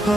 Još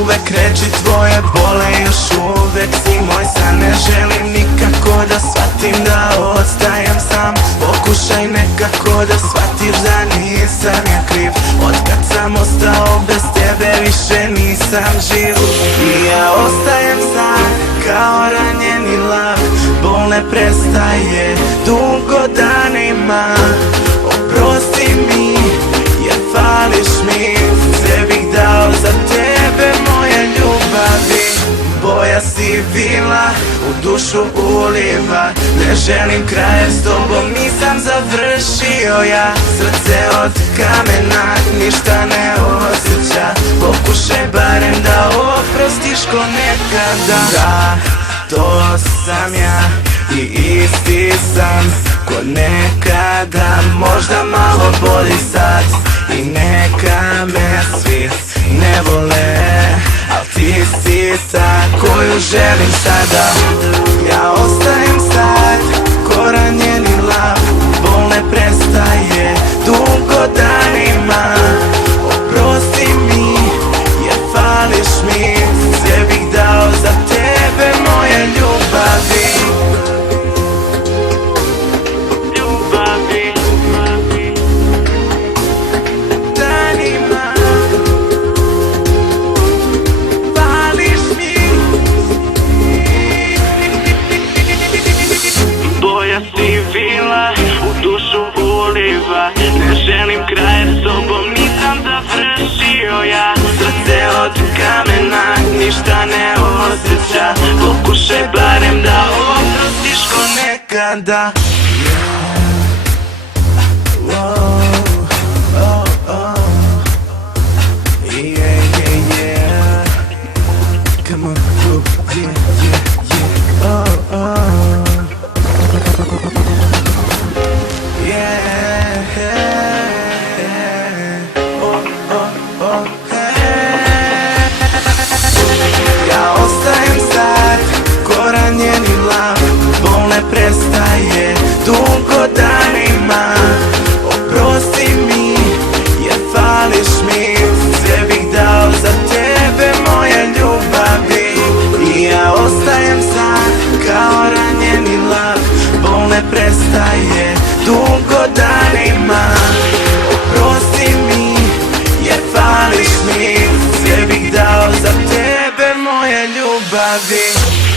uvek reči tvoje bole, još uvek si moj san. Ne želim nikako da shvatim da ostajem sam. Pokušaj nekako da shvatiš da nisam ja kriv. Otkad sam ostao bez tebe više nisam živ. I ja ostajem sam kao ranjeni lav. Bol ne prestaje dugo danima. Oprosti mi jer fališ mi. Sve bih dao za tebe moje ljubavi. Boja si vila, u dušu uliva. Ne želim kraje s tobom, nisam završio ja. Srce od kamena, ništa ne osjeća. Pokušaj barem da oprostiš ko nekada. Da, to sam ja i isti sam ko nekada. Možda malo bolji sad i neka me svi ne vole, al ti si ta koju želim sada. Ja ostajem sad ko ranjeni lav. Bol ne prestaje dugo danima. Oprosti mi jer fališ mi. Sve bih dao za tebe moje ljubavi. U dušu uliva. Ne želim kraje s tobom, nisam završio ja. Srce od kamena, ništa ne osjeća. Pokušaj barem da oprostiš ko nekada. Come on, ja ostajem sad ko ranjeni lav. Bol ne prestaje dugo danima. Oprosti mi jer fališ mi. Sve bih dao za tebe moje ljubavi. I ja ostajem sad kao ranjeni lav. Bol ne prestaje dugo danima. Oprosti mi jer fališ mi. Sve bih dao za tebe moje ljubavi.